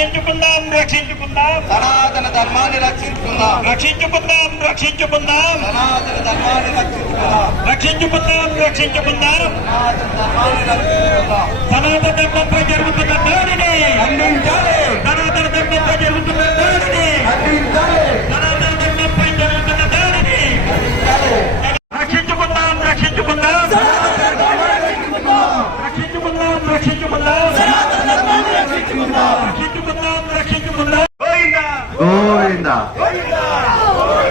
రక్షించుకుందాం రక్షించుకుందాం సనాతన ధర్మాన్ని రక్షించుకుందాం రక్షించుకుందాం రక్షించుకుందాం సనాతన ధర్మాన్ని రక్షించుకుందాం రక్షించుకుందాం రక్షించుకుందాం సనాతన ధర్మాన్ని రక్షించుకుందాం. సనాతన ధర్మంపై జరుగుతున్న దాడిని ఖండించాలి, సనాతన ధర్మంపై జరుగుతున్న దాడిని ఖండించాలి, సనాతన ధర్మంపై జరుగుతున్న దాడిని ఖండించాలి. రక్షించుకుందాం రక్షించుకుందాం రక్షించుకుందాం రక్షించుకుందాం రక్షించుకుందాం రక్షించుకుందాం గోవింద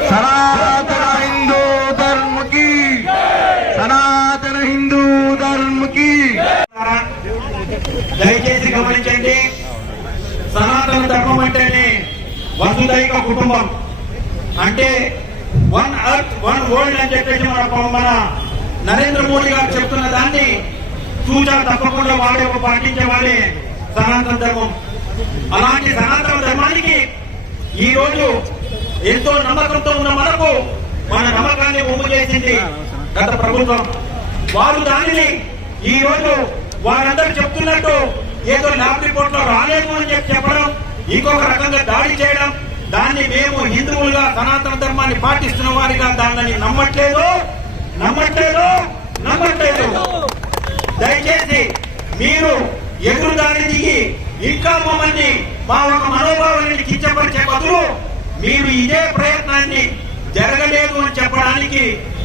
సనాతన హిందూ ధర్మ కి, సనాతన హిందూ ధర్మ కి. దయచేసి గమనించండి, సనాతన ధర్మం అంటేనే వసుదైక కుటుంబం, అంటే వన్ అర్త్ వన్ వరల్డ్ అని చెప్పేసి మన నరేంద్ర మోడీ గారు చెప్తున్న దాన్ని సూచన తప్పకుండా పాటించే వాళ్ళే సనాతన ధర్మం. అలాంటి సనాతన ధర్మానికి ఈ రోజు ఎంతో నమ్మకంతో ఉన్న మనకు మన నమ్మకాన్ని ఒమ్ము చేసింది గత ప్రభుత్వం. వారు దానిని ఈ రోజు వారందరూ చెప్తున్నట్టు ఏదో ల్యాబ్ రిపోర్ట్ లో రాలేదు అని చెప్పడం, ఇంకొక రకంగా దాడి చేయడం, దాన్ని మేము హిందువులుగా సనాతన ధర్మాన్ని పాటిస్తున్న వారిగా దానిని నమ్మట్లేదు. దయచేసి మీరు ఎదురుదారి దిగి ఇంకా మమ్మల్ని మా ఒక మనోభావాన్ని కించపరిచే బదులు మీరు ఇదే ప్రయత్నాన్ని జరగలేదు అని చెప్పడానికి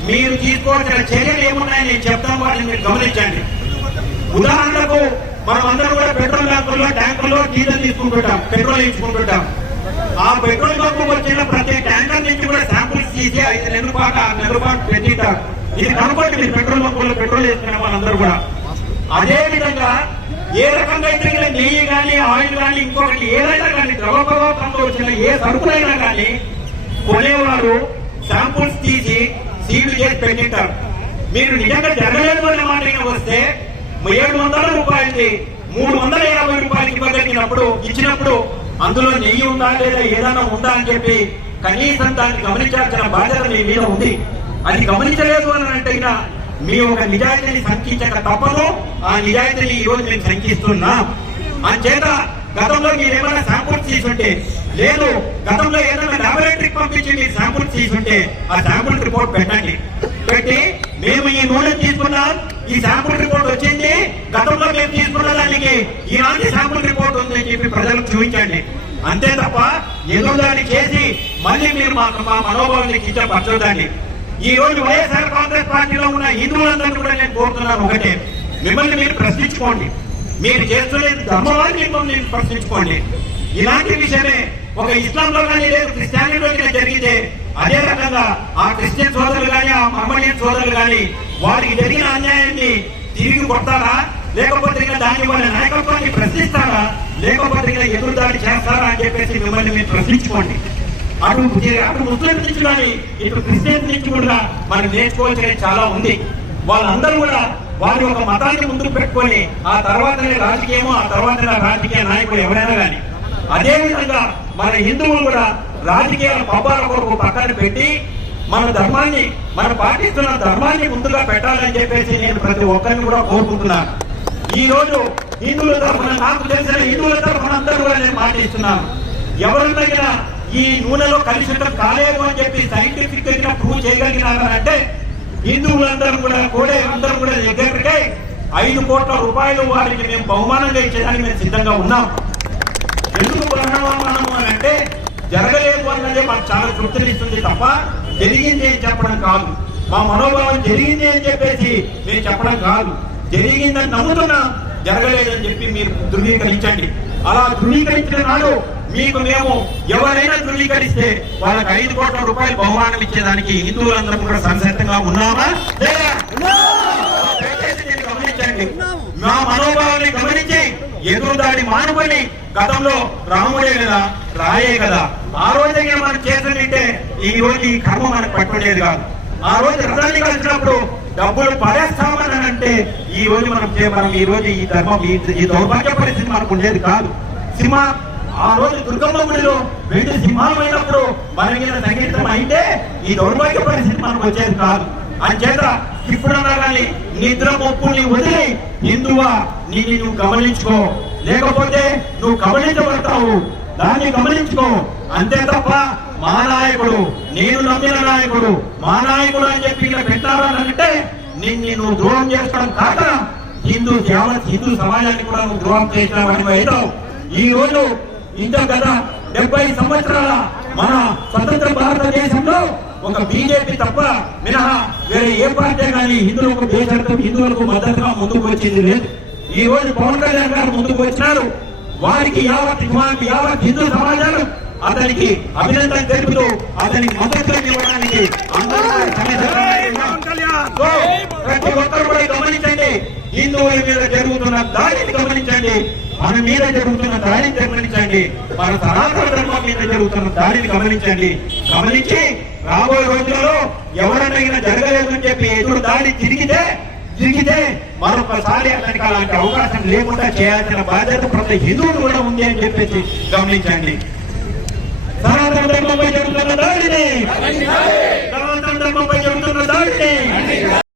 మీరు తీసుకోవాల్సిన చర్యలు ఏమున్నాయని చెప్తాం, వాటిని మీరు గమనించండి. ఉదాహరణకు మనం అందరూ కూడా పెట్రోల్ బ్యాంకుల్లో ట్యాంకర్లో డీజిల్ తీసుకుంటుంటాం, పెట్రోల్ ఇచ్చుకుంటుంటాం. ఆ పెట్రోల్ బంకు వచ్చిన ప్రతి ట్యాంకర్ నుంచి కూడా శాంపుల్స్ తీసి 5 నెలల పాటు 6 నెలల పాటు పెట్టింటారు. ఇది కనుకోండి, మీరు పెట్రోల్ బంకుల్లో పెట్రోల్ వేసుకునే వాళ్ళందరూ కూడా. అదే విధంగా ఏ రకంగా అయితే నెయ్యి కానీ ఆయిల్ కానీ ఇంకొకటి ఏదైనా కానీ ద్రవపదార్థంలో వచ్చిన ఏ సరుకులైనా కానీ కొనేవారు శాంపుల్స్ తీసి సీల్ చేసి పెట్టింటారు. మీరు నిజంగా జరగలేదు అనే మాట వస్తే 700 రూపాయలకి 350 రూపాయలకి ఇచ్చినప్పుడు అందులో నెయ్యి ఉందా లేదా ఏదైనా ఉందా అని చెప్పి కనీసం దాన్ని గమనించాల్సిన బాధ్యత మీ మీద ఉంది. అది గమనించలేదు అని అంటే మీ ఒక నిజాయితీని శంకించక తప్పదు. ఆ నిజాయితీని ఈ రోజు మేము శంకిస్తున్నాం. అంచేత గతంలో మీరు ఏమైనా శాంపుల్స్ తీసుంటే, లేదు గతంలో ఏదైనా ల్యాబొరేటరీకి పంపించి మీరు శాంపుల్స్ తీసుంటే ఆ శాంపుల్ రిపోర్ట్ పెట్టి మేము ఈ నూనె తీసుకున్నాం, ఈ శాంపుల్ రిపోర్ట్ వచ్చింది, గతంలో మేము తీసుకున్న దానికి ఈనాటి శాంపుల్ రిపోర్ట్ ఉందని చెప్పి ప్రజలకు చూపించండి. అంతే తప్ప ఎదురుదాడి చేసి మళ్ళీ మీరు మా మనోభావాన్ని కించపరచొద్దండి. ఈ రోజు వైఎస్ఆర్ కాంగ్రెస్ పార్టీలో ఉన్న హిందువులందరూ కూడా నేను కోరుతున్నాను ఒకటే, మిమ్మల్ని మీరు ప్రశ్నించుకోండి. మీరు చేస్తున్న ధర్మవాన్ని మిమ్మల్ని ప్రశ్నించుకోండి. ఇలాంటి విషయమే ఒక ఇస్లాంలో కానీ లేదు క్రిస్టియానిటీలో జరిగితే అదే రకంగా ఆ క్రిస్టియన్ సోదరులు కానీ ఆ మహమ్మడియన్ సోదరులు కానీ వారికి జరిగిన అన్యాయాన్ని తిరిగి కొడతారా, లేకపోతే దాన్ని వాళ్ళ నాయకత్వాన్ని ప్రశ్నిస్తారా, లేకపోతే ఎదురుదాడి చేస్తారా అని చెప్పేసి మిమ్మల్ని మీరు ప్రశ్నించుకోండి. అటు ముస్లిం నుంచి కానీ ఇటు క్రిస్టియన్స్ నుంచి కూడా మనం నేర్చుకోవాల్సినవి చాలా ఉంది. వాళ్ళందరూ కూడా వారి ఒక మతాన్ని ముందుకు పెట్టుకొని ఆ తర్వాతనే రాజకీయమో ఆ తర్వాతనే రాజకీయ నాయకుడు ఎవరైనా కానీ, అదే విధంగా మన హిందువులు కూడా రాజకీయాల పబ్బాల కొరకు పక్కన పెట్టి మన ధర్మాన్ని మనం పాటిస్తున్న ధర్మాన్ని ముందుగా పెట్టాలని చెప్పేసి నేను ప్రతి ఒక్కరిని కూడా కోరుకుంటున్నాను. ఈ రోజు హిందువుల తరఫున నాకు తెలిసిన హిందువుల తరఫున అందరూ కూడా నేను మాటిస్తున్నాను. ఎవరినైనా ఈ నూనెలో కలుషితం కాలేదు అని చెప్పి సైంటిఫిక్ గా ప్రూవ్ చేయగలిగినారంటే హిందువులందరూ కూడా అందరూ కూడా దగ్గరికి 5 కోట్ల రూపాయలు వారికి మేము బహుమానంగా ఇచ్చేదానికి మేము సిద్ధంగా ఉన్నాం. ఎందుకు బహుమానం అని అంటే జరగలేదు అన్నదే మాకు చాలా తృప్తినిస్తుంది తప్ప జరిగింది అని చెప్పడం కాదు. మా మనోభావం జరిగింది అని చెప్పేసి మేము చెప్పడం కాదు. జరిగిందని నమ్ముతున్నా, జరగలేదని చెప్పి మీరు ధృవీకరించండి. అలా ధృవీకరించిన నాడు మీకు మేము ఎవరైనా ధృవీకరిస్తే వాళ్ళకి 5 కోట్ల రూపాయలు బహుమానం ఇచ్చేదానికి హిందువులందరూ కూడా సంసిద్ధంగా ఉన్నామా లేదా? గమనించండి, మా మనోభావాన్ని గమనించి ఎదురుదాడి మానుకొని గతంలో రాముడే కదా రాయే కదా ఆ రోజుగా మనం చేసినట్టే ఈ రోజు ఈ కర్మ మనకు పట్టుకునేది కాదు. ఆ రోజు రథాన్ని కలిసినప్పుడు డబ్బులు పడేస్తామని అంటే ఈ రోజు మనం ఈ రోజు ఈ ధర్మం ఈ దౌర్భాగ్య పరిస్థితి మనకు ఉండేది కాదు. సింహ ఆ రోజు దుర్గమ్మ గుడిలో 2 సింహాలు అయినప్పుడు మనకి సంగీతం అయితే ఈ దౌర్భాగ్య పరిస్థితి మనకు వచ్చేది కాదు. అంచేత ఇప్పుడన్నా కానీ నిద్ర మొప్పుల్ని వదిలి హిందువా నువ్వు గమనించుకో. లేకపోతే నువ్వు కబళించబడతావు. దాన్ని గమనించుకో. అంతే తప్ప మా నాయకుడు, నేను నమ్మిన నాయకుడు, మా నాయకుడు అని చెప్పి ఇలా పెట్టాలంటే నువ్వు ద్రోహం చేసుకోవడం కాక యావత్ హిందూ సమాజానికి కూడా నువ్వు ద్రోహం చేసినావని అవుతావు. ఈ రోజు ఇంత గత 70 సంవత్సరాల మన స్వతంత్ర భారతదేశంలో ఒక బీజేపీ తప్ప మినహా వేరే ఏ పార్టీ కానీ హిందువులకు దేశాలకు హిందువులకు మద్దతుగా ముందుకు వచ్చింది లేదు. ఈ రోజు పవన్ కళ్యాణ్ గారు ముందుకు వచ్చినారు. వారికి యావత్ హిందూ సమాజాలు అతనికి అభినందన తెలుపుతూ అతనికి మద్దతు ఇవ్వడానికి ప్రతి ఒక్కరు కూడా గమనించండి. హిందువుల మీద జరుగుతున్న దాడిని గమనించండి, మన మీద జరుగుతున్న దాడిని గమనించండి, మన సనాతన ధర్మం మీద జరుగుతున్న దాడిని గమనించి రాబోయే రోజులలో ఎవరైనా జరగలేదు అని చెప్పి ఎదురు దాడి తిరిగితే మరొకసారి అతనికి అలాంటి అవకాశం లేకుండా చేయాల్సిన బాధ్యత ప్రతి హిందువులు కూడా ఉంది అని చెప్పేసి గమనించండి. సనాతన ధర్మంపై జరుగుతున్న దాడిని